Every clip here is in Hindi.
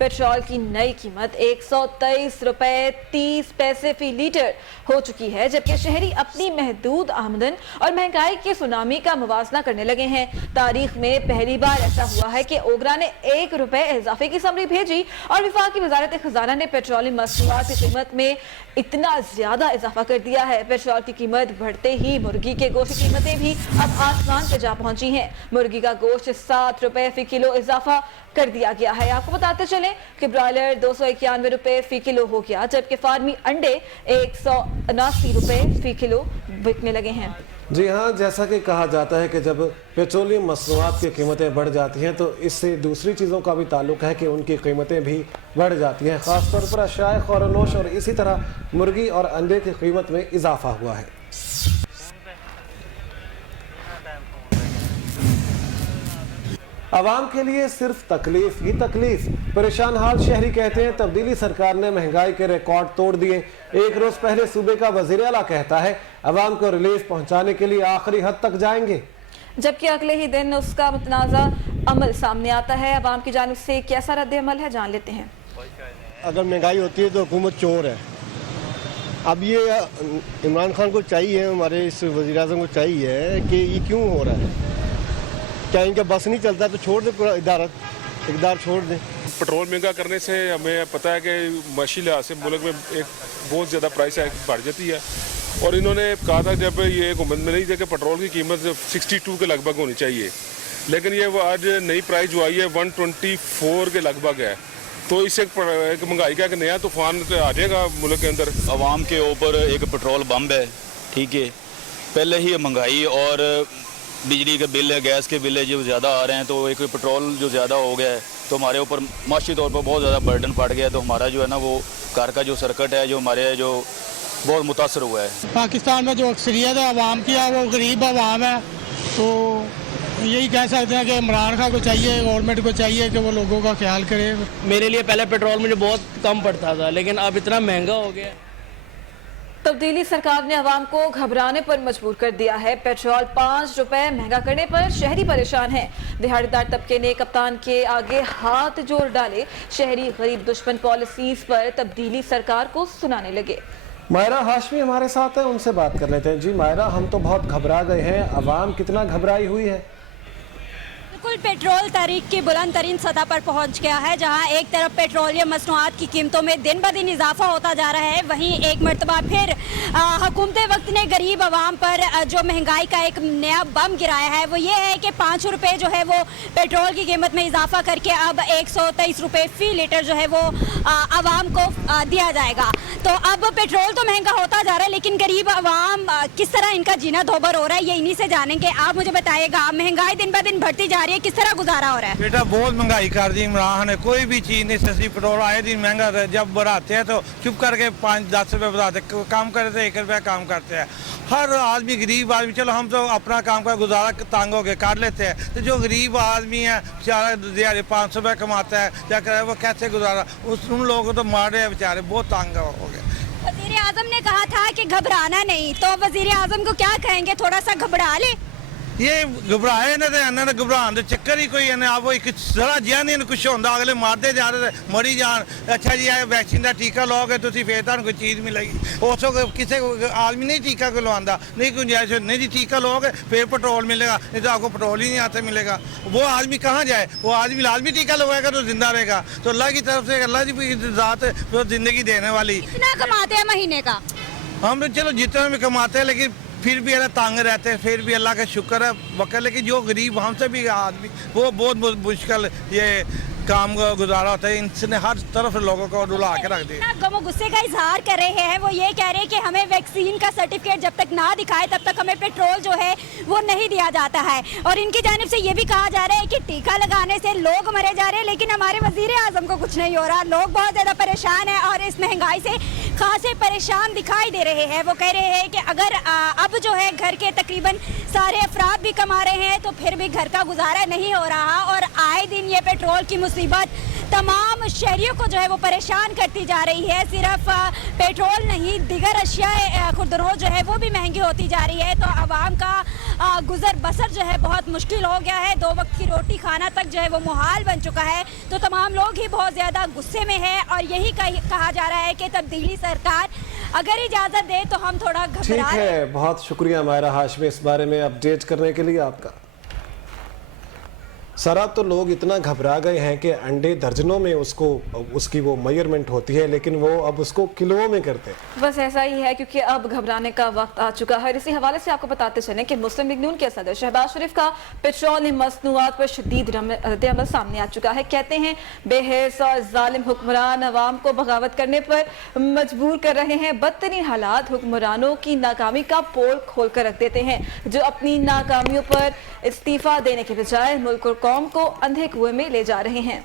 पेट्रोल की नई कीमत 123 रुपए 30 पैसे फी लीटर हो चुकी है, जबकि शहरी अपनी महदूद आमदन और महंगाई के सुनामी का मुवाजना करने लगे हैं। तारीख में पहली बार ऐसा हुआ है कि ओगरा ने 1 रुपए इजाफे की समरी भेजी और विफाकी वजारत खजाना ने पेट्रोलियम मसनूआत की कीमत में इतना ज्यादा इजाफा कर दिया है। पेट्रोल की कीमत बढ़ते ही मुर्गी के गोश्त की कीमतें भी अब आसमान पे जा पहुंची हैं। मुर्गी का गोश्त 7 रुपए फी किलो इजाफा कर दिया गया है। आपको बताते चलें कि ब्रॉयलर 291 रुपए फी किलो हो गया, जबकि फार्मी अंडे 179 रुपए फी किलो बिकने लगे हैं। जी हाँ, जैसा कि कहा जाता है कि जब पेट्रोलियम मसनूआत की कीमतें बढ़ जाती हैं तो इससे दूसरी चीज़ों का भी ताल्लुक है कि उनकी कीमतें भी बढ़ जाती हैं। ख़ासतौर पर अशाए ख़ौर-ओ-नोश और इसी तरह मुर्गी और अंडे की कीमत में इजाफा हुआ है। आवाम के लिए सिर्फ तकलीफ ही तकलीफ। परेशान हाल शहरी कहते हैं तब्दीली सरकार ने महंगाई के रिकॉर्ड तोड़ दिए। एक रोज पहले सूबे का वज़ीर आला कहता है आवाम को रिलीफ पहुंचाने के लिए आखिरी हद तक जाएंगे, जबकि अगले ही दिन उसका मुतनाज़ा अमल सामने आता है। आवाम की जानिब से कैसा रद्द अमल है, जान लेते हैं। अगर महंगाई होती है तो हुकूमत चोर है। अब ये इमरान खान को चाहिए, हमारे इस वज़ीर आज़म को चाहिए कि ये क्यों हो रहा है। क्या इनका बस नहीं चलता तो छोड़ दे, पूरा इकदार छोड़ दे। पेट्रोल महंगा करने से हमें पता है कि माशी लिहाज से मुल्क में एक बहुत ज़्यादा प्राइस बढ़ जाती है और इन्होंने कहा था जब ये हुकूमत में नहीं थे कि पेट्रोल की कीमत 62 के लगभग होनी चाहिए, लेकिन ये वो आज नई प्राइस जो आई है 124 के लगभग है। तो इससे एक महंगाई का एक नया तूफान आ जाएगा मुल्क के अंदर। आवाम के ऊपर एक पेट्रोल बम है, ठीक है। पहले ही महंगाई और बिजली के बिल है, गैस के बिल है जो ज़्यादा आ रहे हैं, तो एक पेट्रोल जो ज़्यादा हो गया है तो हमारे ऊपर माशी तौर पर बहुत ज़्यादा बर्डन पड़ गया है। तो हमारा जो है ना वो घर का जो सर्किट है जो हमारे जो बहुत मुतासर हुआ है। पाकिस्तान में जो अक्सरियत है आवाम की है वो गरीब आवाम है, तो यही कह सकते हैं कि इमरान खान को चाहिए, गवर्नमेंट को चाहिए कि वो लोगों का ख्याल करे। मेरे लिए पहले पेट्रोल मुझे बहुत कम पड़ता था, लेकिन अब इतना महंगा हो गया। तब्दीली सरकार ने आवाम को घबराने पर मजबूर कर दिया है। पेट्रोल 5 रुपए महंगा करने पर शहरी परेशान हैं। दिहाड़ीदार तबके ने कप्तान के आगे हाथ जोड़ डाले। शहरी गरीब दुश्मन पॉलिसीज पर तब्दीली सरकार को सुनाने लगे। मायरा हाशमी हमारे साथ है, उनसे बात कर लेते हैं। जी मायरा, हम तो बहुत घबरा गए हैं, आवाम कितना घबराई हुई है? बिल्कुल, पेट्रोल तारीख की बुलंद तरीन सतह पर पहुंच गया है, जहां एक तरफ पेट्रोलियम मसनूआत की कीमतों में दिन ब दिन इजाफा होता जा रहा है, वहीं एक मरतबा फिर हुकूमत वक्त ने गरीब आवाम पर जो महंगाई का एक नया बम गिराया है वो ये है कि 5 रुपये जो है वो पेट्रोल की कीमत में इजाफा करके अब 123 रुपये फी लीटर जो है वो आवाम को दिया जाएगा। तो अब पेट्रोल तो महंगा होता जा रहा है, लेकिन गरीब आवाम किस तरह इनका जीना धोबर हो रहा है ये इन्हीं से जानेंगे। आप मुझे बताइएगा, महंगाई दिन ब दिन बढ़ती जा रही है, किस तरह गुजारा हो रहा है? बेटा बहुत महंगाई कर दी इमरान ने, कोई भी चीज़ नहीं सस्ती। पेट्रोल आए दिन महंगा था, जब बढ़ाते हैं तो चुप करके 5-10 रुपये बढ़ाते, काम करे तो 1 रुपया काम करते हैं। हर आदमी, गरीब आदमी, चलो हम तो अपना काम का गुजारा तंग हो के कर लेते हैं, तो जो गरीब आदमी है बेचारा 500 रुपये कमाता है क्या करे, वो कैसे गुजारा? उन लोगों को तो मार रहे हैं बेचारे, बहुत तंग हो गए। वज़ीर आज़म ने कहा था कि घबराना नहीं, तो वज़ीर आज़म को क्या कहेंगे, थोड़ा सा घबरा ले? ये घबराए ना, इन्होंने घबराने दे चक्कर ही कोई आप वो एक जरा जिहा नहीं कुछ होंदा, अगले मारते जा रहे थे मरी जान। अच्छा जी वैक्सीन का टीका लोगे तो फिर तुहानू कोई चीज़ मिलेगी। उसो किसी आदमी नहीं टीका को लवांदा, नहीं गुंजाइश नहीं जी, टीका लोगे फिर पेट्रोल मिलेगा, नहीं तो आपको पेट्रोल ही नहीं आता मिलेगा। वो आदमी कहाँ जाए? वो आदमी लाजमी टीका लगवाएगा तो जिंदा रहेगा। तो अल्लाह की तरफ से, अल्लाह की ज़ात तो ज़िंदगी देने वाली। कितना कमाते हैं महीने का? हम तो चलो जितना भी कमाते हैं, लेकिन फिर भी अल्लाह तंग रहते हैं, फिर भी अल्लाह का शुक्र है वक़्त। लेकिन जो गरीब हमसे भी आदमी, वो बहुत मुश्किल ये काम का गुजारा होता है। इनसे हर तरफ लोगों को रुला के रख दिया। गम गुस्से का इजहार कर रहे हैं, वो ये कह रहे हैं कि हमें वैक्सीन का सर्टिफिकेट जब तक ना दिखाए तब तक हमें पेट्रोल जो है वो नहीं दिया जाता है। और इनकी जानिब से ये भी कहा जा रहा है कि टीका लगाने से लोग मरे जा रहे हैं, लेकिन हमारे वज़ीर आज़म को कुछ नहीं हो रहा। लोग बहुत ज़्यादा परेशान हैं और इस महंगाई से खासे परेशान दिखाई दे रहे हैं। वो कह रहे हैं कि अगर अब जो है घर के तकरीबन सारे अफराद भी कमा रहे हैं तो फिर भी घर का गुजारा नहीं हो रहा और आए दिन ये पेट्रोल की मुसीबत तमाम शहरियों को जो है वो परेशान करती जा रही है। सिर्फ पेट्रोल नहीं, दीगर अशिया खुर्दरोज जो है वो भी महंगी होती जा रही है। तो आवाम का गुजर बसर जो है बहुत मुश्किल हो गया है। 2 वक्त की रोटी खाना तक जो है वो मुहाल बन चुका है। तो तमाम लोग ही बहुत ज़्यादा गुस्से में हैं और यही कहा जा रहा है कि तब्दीली सरकार अगर इजाज़त दे तो हम थोड़ा घबरा ठीक है, बहुत शुक्रिया मायरा हाशमी इस बारे में अपडेट करने के लिए आपका। सर अब तो लोग इतना घबरा गए हैं कि अंडे दर्जनों में उसकी वो मेजरमेंट होती है, लेकिन वो अब उसको किलोओं में करते हैं। बस ऐसा ही है क्योंकि अब घबराने का वक्त आ चुका है। इसी हवाले से आपको बताते चलें कि मुस्लिम लीग नून के सदर शहबाज शरीफ का पेट्रोलियम मसनूआत पर शदीद रद्द-ए-अमल सामने आ चुका है। कहते हैं बेहस और जालिम हुक्मरान अवाम को बगावत करने पर मजबूर कर रहे हैं। बदतरीन हालात हुक्मरानों की नाकामी का पोल खोल कर रख देते हैं, जो अपनी नाकामियों पर इस्तीफा देने के बजाय मुल्क और कौम को अंधे कुएं में ले जा रहे हैं।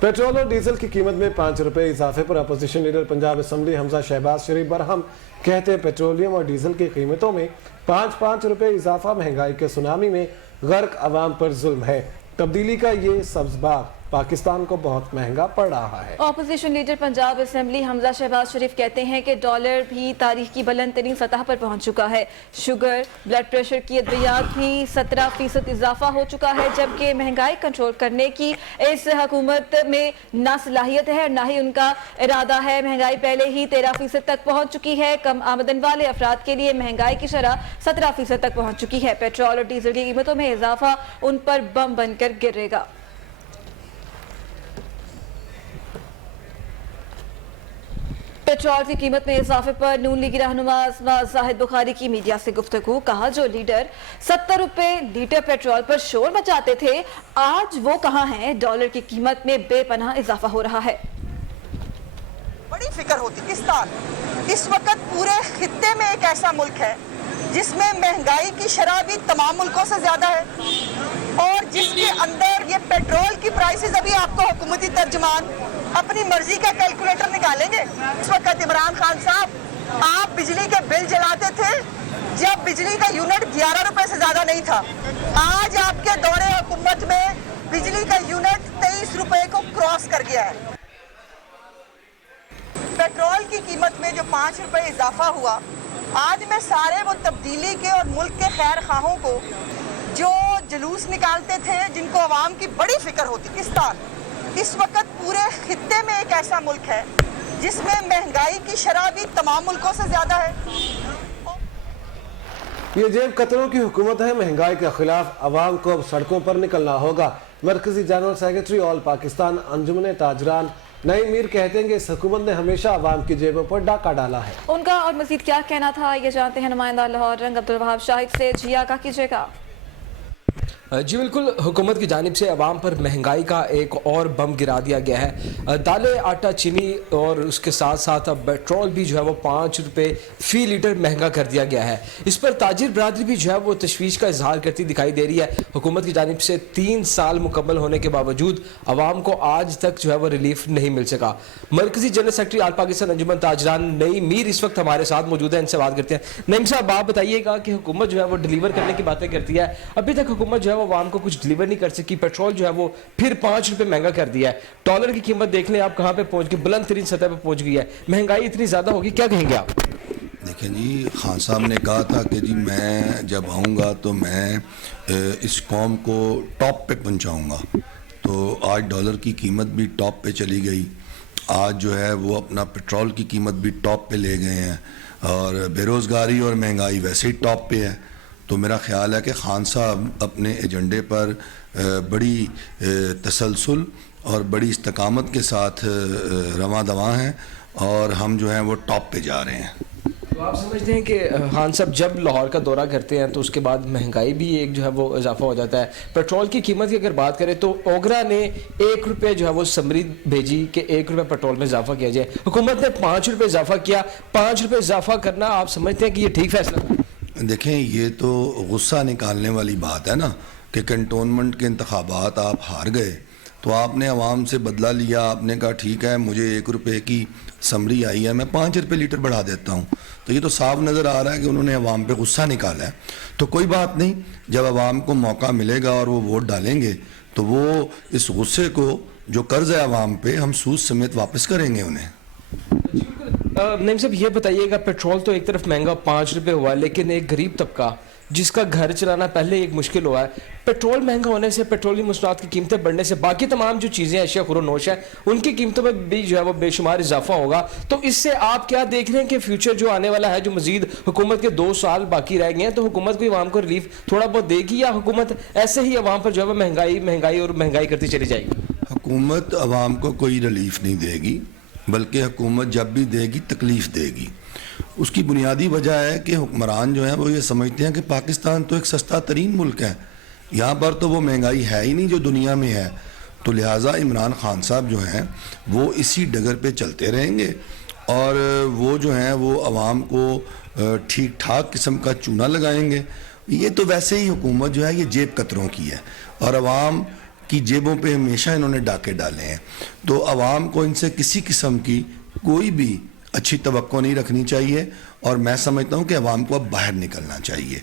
पेट्रोल और डीजल की कीमत में 5 रुपए इजाफे पर opposition leader Punjab assembly Hamza Shahbaz Sharif बरहम कहते हैं पेट्रोलियम और डीजल की कीमतों में 5-5 रुपए इजाफा महंगाई के सुनामी में गर्क अवाम पर जुल्म है। तब्दीली का ये सब्ज बाग पाकिस्तान को बहुत महंगा पड़ रहा है। Opposition leader Punjab assembly Hamza Shahbaz Sharif कहते हैं कि डॉलर भी तारीख की बुलंद तरीन सतह पर पहुंच चुका है। शुगर, ब्लड प्रेशर की अद्वियात भी 17% इजाफा हो चुका है, जबकि महंगाई कंट्रोल करने की इस हुकूमत में ना सलाहियत है और ना ही उनका इरादा है। महंगाई पहले ही 13% तक पहुंच चुकी है। कम आमदन वाले अफराद के लिए महंगाई की शरह 17% तक पहुंच चुकी है। पेट्रोल और डीजल की कीमतों में इजाफा उन पर बम बनकर गिरेगा। पेट्रोल की कीमत में इजाफे पर नून लीगी रहनुमा जाहिद बुखारी की मीडिया से गुफ्तगू। कहा, जो लीडर 70 रुपए लीटर पेट्रोल पर शोर मचाते थे, आज वो कहां हैं? डॉलर की कीमत में बेपनाह इजाफा हो रहा है। बड़ी फिक्र होती पाकिस्तान इस वक्त पूरे खित्ते में एक ऐसा मुल्क है जिसमें महंगाई की शरह भी तमाम मुल्कों से ज्यादा है और जिसके अंदर ये पेट्रोल की प्राइसेस अभी आपको हुकूमती तर्जुमान अपनी मर्जी का कैलकुलेटर निकालेंगे। इस वक्त इमरान खान साहब, आप बिजली के बिल जलाते थे जब बिजली का यूनिट 11 रुपए से ज्यादा नहीं था। आज आपके दौरे हुकूमत में बिजली का यूनिट 23 रुपए को क्रॉस कर गया है। पेट्रोल की कीमत में जो 5 रुपए इजाफा हुआ, आज मैं सारे वो तब्दीली के और मुल्क के खैर खाहों को जो जुलूस निकालते थे, जिनको आवाम की बड़ी फिक्र होती, पाकिस्तान इस वक्त पूरे खित्ते में एक ऐसा मुल्क है जिसमें महंगाई की शरह भी तमाम मुल्कों से ज्यादा है। ये जेब कतरों की हुकूमत है। महंगाई के खिलाफ अवाम को अब सड़कों पर निकलना होगा। मरकजी जनरल सेक्रेटरी ऑल पाकिस्तान अंजुमन ताजरान नईम मीर कहते हैं कि इस हुकूमत ने हमेशा अवाम की जेबों पर डाका डाला है। उनका और मजीद क्या कहना था, ये जानते हैं नुमाइंदा लाहौर रंग अब्दुल वहाब शाहिद से। जिया का कीजिएगा। जी बिल्कुल, हुकूमत की जानिब से अवाम पर महंगाई का एक और बम गिरा दिया गया है। दालें, आटा, चीनी और उसके साथ साथ अब पेट्रोल भी जो है वो 5 रुपये फ़ी लीटर महंगा कर दिया गया है। इस पर ताजिर बरादरी भी जो है वो तशवीश का इजहार करती दिखाई दे रही है। हुकूमत की जानिब से 3 साल मुकम्मल होने के बावजूद अवाम को आज तक जो है वो रिलीफ नहीं मिल सका। मरकजी जनरल सेक्रेटरी आल पाकिस्तान अंजुमन ताजरान नईम मीर इस वक्त हमारे साथ मौजूद है, इनसे बात करते हैं। नईम साहब, आप बताइएगा कि हुकूमत जो है वो डिलीवर करने की बातें करती है, अभी तक हुकूमत जो है आवाम को कुछ डिलीवर नहीं कर सकी। पेट्रोल जो है वो फिर 5 रुपए महंगा कर दिया है। डॉलर की कीमत देख लें आप कहां पे पहुंच गई, बुलंद तरीन सतह पे पहुंच गई है। महंगाई इतनी ज्यादा होगी, क्या कहेंगे आप? देखें जी, खान साहब ने कहा था कि जी मैं जब आऊँगा तो मैं इस कौम को टॉप पे पहुँचाऊँगा। तो आज डॉलर की कीमत भी टॉप पे चली गई। आज जो है वो अपना पेट्रोल की कीमत भी टॉप पे ले गए हैं और बेरोज़गारी और महंगाई वैसे ही टॉप पे है। तो मेरा ख्याल है कि खान साहब अपने एजेंडे पर बड़ी तसलसल और बड़ी इस्तकामत के साथ रवां दवां हैं और हम जो हैं वो टॉप पे जा रहे हैं। तो आप समझते हैं कि खान साहब जब लाहौर का दौरा करते हैं तो उसके बाद महंगाई भी एक जो है वो इजाफा हो जाता है। पेट्रोल की कीमत की अगर बात करें तो ओगरा ने 1 रुपये जो है वो समरी भेजी कि 1 रुपये पेट्रोल में इजाफा किया जाए। हुकूमत ने 5 रुपये इजाफा किया। 5 रुपये इजाफा करना आप समझते हैं कि ये ठीक फैसला था? देखें, ये तो गुस्सा निकालने वाली बात है ना कि कंटोनमेंट के इंतखाबात आप हार गए तो आपने आवाम से बदला लिया, आपने कहा ठीक है मुझे 1 रुपये की समरी आई है, मैं 5 रुपये लीटर बढ़ा देता हूँ। तो ये तो साफ नज़र आ रहा है कि उन्होंने आवाम पे गुस्सा निकाला है। तो कोई बात नहीं, जब आवाम को मौका मिलेगा और वो वोट डालेंगे तो वो इस गुस्से को, जो कर्ज है आवाम पे, हम सूद समेत वापस करेंगे उन्हें। नईम साहब ये बताइएगा, पेट्रोल तो एक तरफ महंगा 5 रुपये हुआ, लेकिन एक गरीब तबका जिसका घर चलाना पहले एक मुश्किल हुआ है, पेट्रोल महंगा होने से, पेट्रोलियम मसनूआत की कीमतें बढ़ने से, बाकी तमाम जो चीज़ें अशिया खुरोनोश है उनकी कीमतों में भी जो है वो बेशुमार इजाफा होगा। तो इससे आप क्या देख रहे हैं कि फ्यूचर जो आने वाला है, जो मजीद हुकूमत के 2 साल बाकी रह गए हैं, तो हुकूमत को आवाम को रिलीफ थोड़ा बहुत देगी या हुकूमत ऐसे ही आवाम पर जो है महंगाई करती चली जाएगी? हुकूमत आवाम को कोई रिलीफ नहीं देगी, बल्कि हुकूमत जब भी देगी तकलीफ़ देगी। उसकी बुनियादी वजह है कि हुक्मरान जो हैं वो ये समझते हैं कि पाकिस्तान तो एक सस्ता तरीन मुल्क है, यहाँ पर तो वो महंगाई है ही नहीं जो दुनिया में है। तो लिहाजा इमरान खान साहब जो हैं वो इसी डगर पे चलते रहेंगे और वो जो हैं वो आवाम को ठीक ठाक किस्म का चूना लगाएंगे। ये तो वैसे ही हुकूमत जो है ये जेब कतरों की है और आवाम की जेबों पे हमेशा इन्होंने डाके डाले हैं। तो आवाम को इनसे किसी किस्म की कोई भी अच्छी तवक्को नहीं रखनी चाहिए और मैं समझता हूँ कि आवाम को अब बाहर निकलना चाहिए,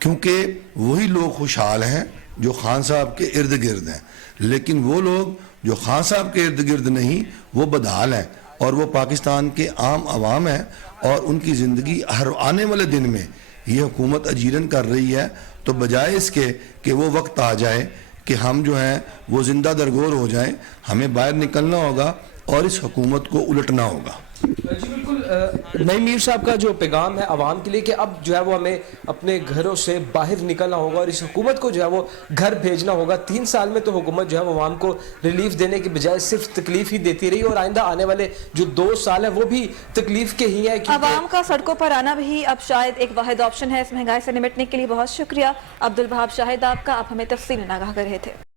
क्योंकि वही लोग खुशहाल हैं जो खान साहब के इर्द गिर्द हैं, लेकिन वो लोग जो खान साहब के इर्द गिर्द नहीं वो बदहाल हैं और वो पाकिस्तान के आम आवाम हैं और उनकी ज़िंदगी हर आने वाले दिन में ये हुकूमत अजीरन कर रही है। तो बजाय इसके कि वो वक्त आ जाए कि हम जो हैं वो जिंदा दरगोर हो जाएं, हमें बाहर निकलना होगा और इस हुकूमत को उलटना होगा। जी बिल्कुल, नईम मीर साहब का जो पैगाम है आवाम के लिए कि अब जो है वो हमें अपने घरों से बाहर निकलना होगा और इस हुकूमत को जो है वो घर भेजना होगा। 3 साल में तो हुकूमत जो है वो आवाम को रिलीफ देने के बजाय सिर्फ तकलीफ ही देती रही और आइंदा आने वाले जो 2 साल है वो भी तकलीफ के ही है। आवाम का सड़कों पर आना भी अब शायद एक वाहिद ऑप्शन है इस महंगाई से निपटने के लिए। बहुत शुक्रिया अब्दुल वहाब शाहिद आपका, आप हमें तफसीलन आगाह कर रहे थे।